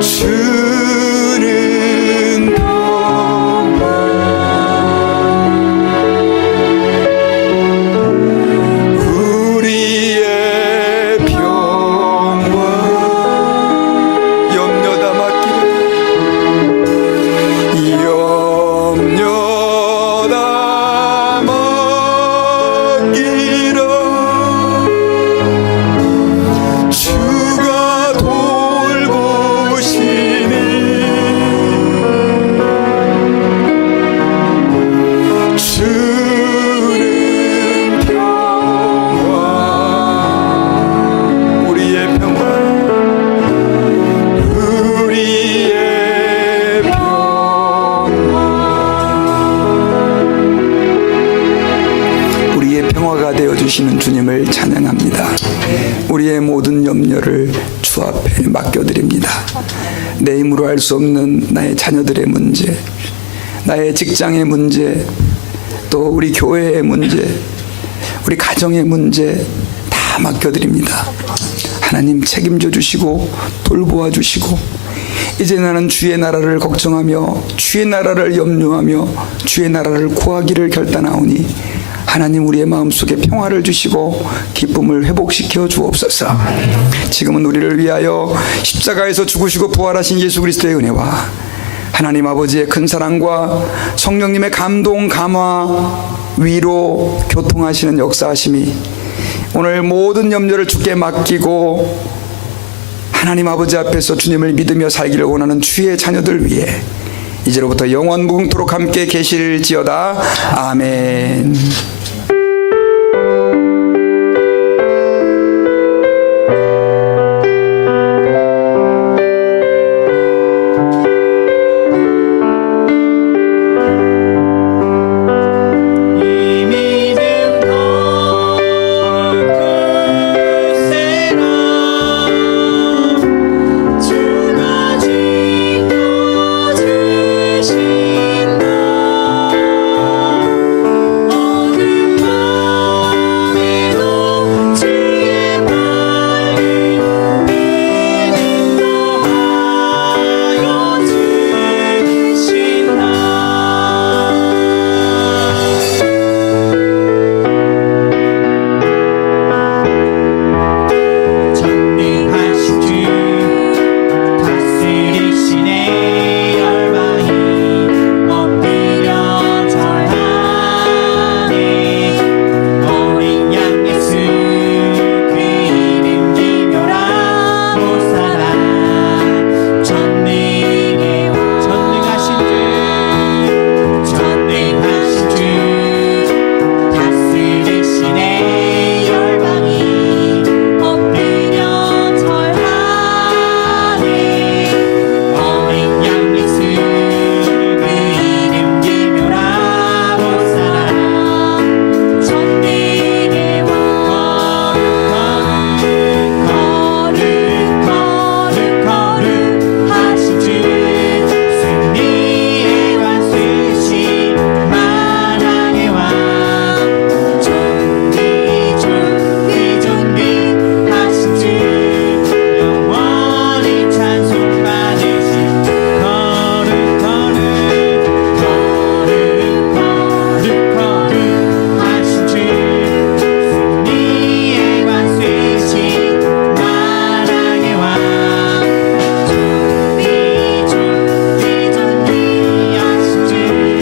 주는 평화 우리의 평화. 염려다 맡기라. 염려다 맡기라. 주가 돌보시니 주는 평화 우리의 평화 우리의 평화. 우리의 평화가 되어주시는 주님을 찬양합니다. 우리의 모든 염려를 주 앞에 맡겨드립니다. 내 힘으로 할 수 없는 나의 자녀들의 문제, 나의 직장의 문제, 또 우리 교회의 문제, 우리 가정의 문제 다 맡겨드립니다. 하나님 책임져 주시고 돌보아 주시고 이제 나는 주의 나라를 걱정하며 주의 나라를 염려하며 주의 나라를 구하기를 결단하오니 하나님 우리의 마음속에 평화를 주시고 기쁨을 회복시켜 주옵소서. 지금은 우리를 위하여 십자가에서 죽으시고 부활하신 예수 그리스도의 은혜와 하나님 아버지의 큰 사랑과 성령님의 감동, 감화, 위로, 교통하시는 역사하심이 오늘 모든 염려를 주께 맡기고 하나님 아버지 앞에서 주님을 믿으며 살기를 원하는 주의 자녀들 위해 이제로부터 영원 무궁토록 함께 계실지어다. 아멘.